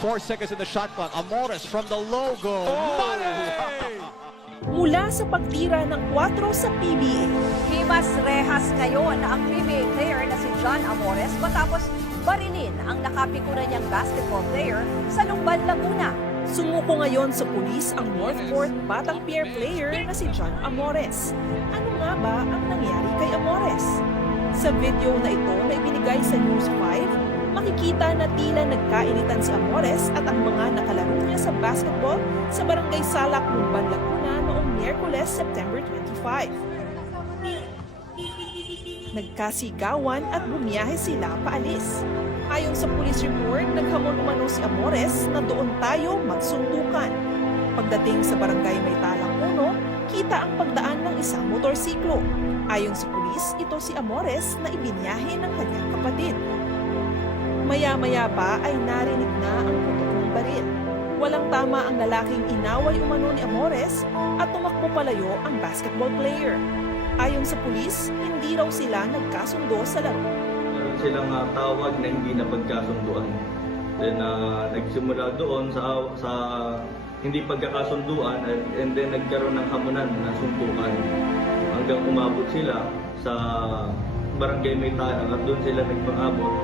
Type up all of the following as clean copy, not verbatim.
4 seconds in the shot clock. Amores from the logo. Money! Mula sa pagtira ng 4 sa PBA, Himas rehas ngayon ang PBA player na si John Amores matapos barilin ang nakapikunan niyang basketball player sa Lumban, Laguna. sumuko ngayon sa pulis ang Northport Batang Pier player na si John Amores. Ano nga ba ang nangyari kay Amores? Sa video na ito na ibinigay sa News 5, makikita na tila nagkainitan si Amores at ang mga nakalaro niya sa basketball sa Barangay Salak, Lumban, Laguna noong Miyerkules, September 25. Nagkasigawan at bumiyahe sila paalis. Ayon sa police report, naghamon umano si Amores na doon tayo magsuntukan. Pagdating sa barangay May Talang 1, kita ang pagdaan ng isang motorsiklo. Ayon sa pulis, ito si Amores na ibinyahe ng kanyang kapatid. Maya-maya pa ay narinig na ang putok ng baril. Walang tama ang lalaking inaway umano ni Amores at tumakbo palayo ang basketball player. Ayon sa pulis, hindi raw sila nagkasundo sa laro. Meron silang tawag na hindi na pagkasunduan. Then nagsimula doon sa hindi pagkakasunduan and then nagkaroon ng hamunan na suntukan. Hanggang umabot sila sa barangay May Talang at doon sila nagpang-abot.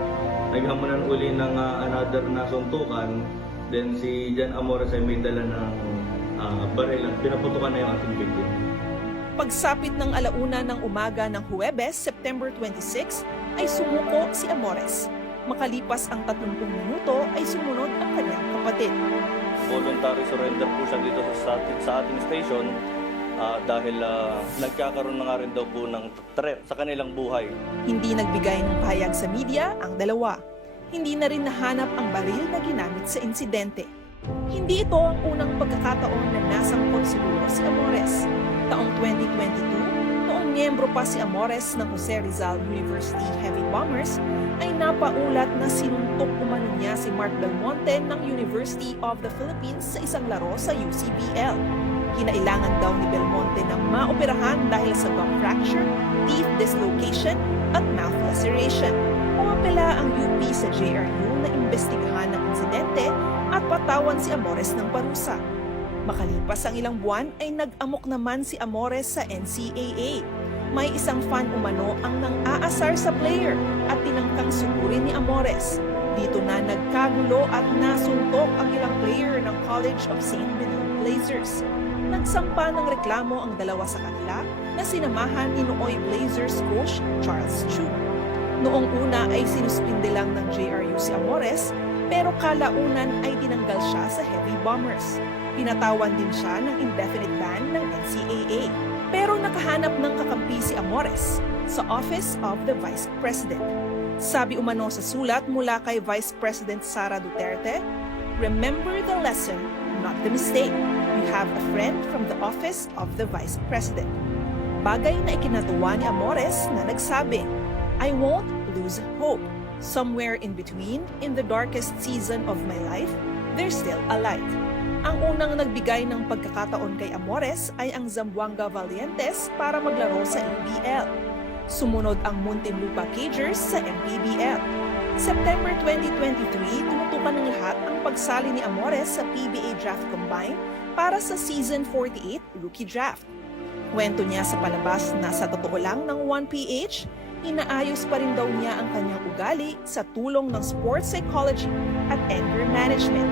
Naghamunan uli ng another na suntukan. Then si John Amores ay may dala ng baril at pinaputukan na yung ating victim. Pagsapit ng alauna ng umaga ng Huwebes, September 26, ay sumuko si Amores. Makalipas ang 30 minuto ay sumunod ang kanyang kapatid. Voluntary surrender po siya dito sa ating station dahil nagkakaroon na nga rin daw po ng threat sa kanilang buhay. Hindi nagbigay ng pahayag sa media ang dalawa. Hindi na rin nahanap ang baril na ginamit sa insidente. Hindi ito ang unang pagkakataon na nasangkot siguro si Amores. Taong 2022, noong miyembro pa si Amores ng Jose Rizal University Heavy Bombers, ay napaulat na sinuntok umano niya si Mark Belmonte ng University of the Philippines sa isang laro sa UCBL. Kinailangan daw ni Belmonte na maoperahan dahil sa gum fracture, teeth dislocation at mouth laceration. Pumapila ang UP sa JRU na imbestigahan ng insidente at patawan si Amores ng parusa. Makalipas ang ilang buwan ay nag-amok naman si Amores sa NCAA. May isang fan umano ang nang-aasar sa player at tinangkang sugurin ni Amores. Dito na nagkagulo at nasuntok ang ilang player ng College of St. Benilde Blazers. Nagsampa ng reklamo ang dalawa sa kanila na sinamahan ni Nooy Blazers coach Charles Chu. Noong una ay sinuspinde lang ng JRU si Amores, pero kalaunan ay tinanggal siya sa Heavy Bombers. Pinatawan din siya ng indefinite ban ng NCAA. Pero nakahanap ng kakampi si Amores sa Office of the Vice President. Sabi umano sa sulat mula kay Vice President Sara Duterte, "Remember the lesson, not the mistake. You have a friend from the Office of the Vice President." Bagay na ikinatuwa ni Amores na nagsabi, "I won't lose hope. Somewhere in between, in the darkest season of my life, there's still a light." Ang unang nagbigay ng pagkakataon kay Amores ay ang Zamboanga Valientes para maglaro sa ABL. Sumunod ang Muntinlupa Cagers sa MPBL. September 2023, tinutukan ng lahat ang pagsali ni Amores sa PBA Draft Combine para sa Season 48 Rookie Draft. Kwento niya sa palabas na sa totoo lang ng 1PH, inaayos pa rin daw niya ang kanyang ugali sa tulong ng sports psychology at anger management.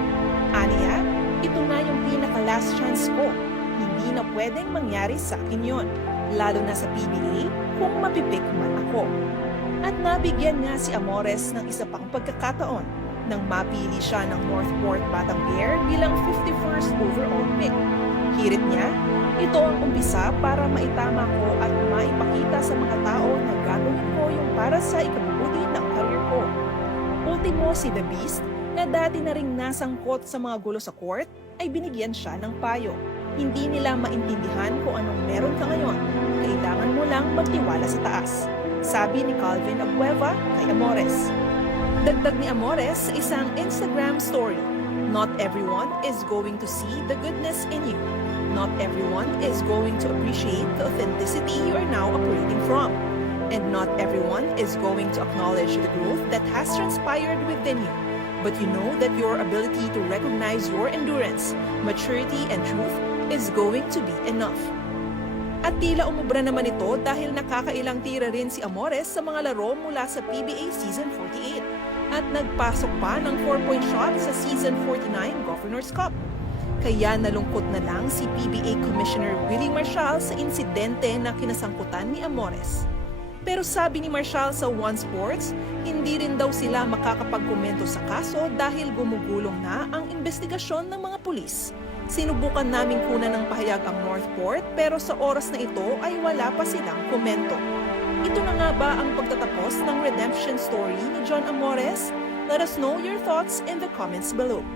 Aniya, ito na yung pinaka-last chance ko. Hindi na pwedeng mangyari sa akin yon, lalo na sa PBA kung mapipik man ako. At nabigyan nga si Amores ng isa pang pagkakataon nang mapili siya ng Northport Batang Pier bilang 51st overall pick. Hirit niya, ito ang umpisa para maitama ko at maipakita sa mga tao na gagawin ko yung para sa ikabubuti ng career ko. Ultimo si The Beast, na dati na ring nasangkot sa mga gulo sa court, ay binigyan siya ng payo. Hindi nila maintindihan kung anong meron ka ngayon. Kailangan mo lang magtiwala sa taas. Sabi ni Calvin Abueva kay Amores. Dagdag ni Amores sa isang Instagram story, "Not everyone is going to see the goodness in you. Not everyone is going to appreciate the authenticity you are now operating from. And not everyone is going to acknowledge the growth that has transpired within you. but you know that your ability to recognize your endurance, maturity, and truth is going to be enough. At tila umubra naman ito dahil nakakailang tira rin si Amores sa mga laro mula sa PBA Season 48 at nagpasok pa ng 4-point shot sa Season 49 Governor's Cup. Kaya nalungkot na lang si PBA Commissioner Willie Marshall sa insidente na kinasangkutan ni Amores. Pero sabi ni Marshall sa One Sports, hindi rin daw sila makakapagkomento sa kaso dahil gumugulong na ang investigasyon ng mga pulis. Sinubukan naming kunan ng pahayag ang Northport pero sa oras na ito ay wala pa silang komento. Ito na nga ba ang pagtatapos ng redemption story ni John Amores? Let us know your thoughts in the comments below.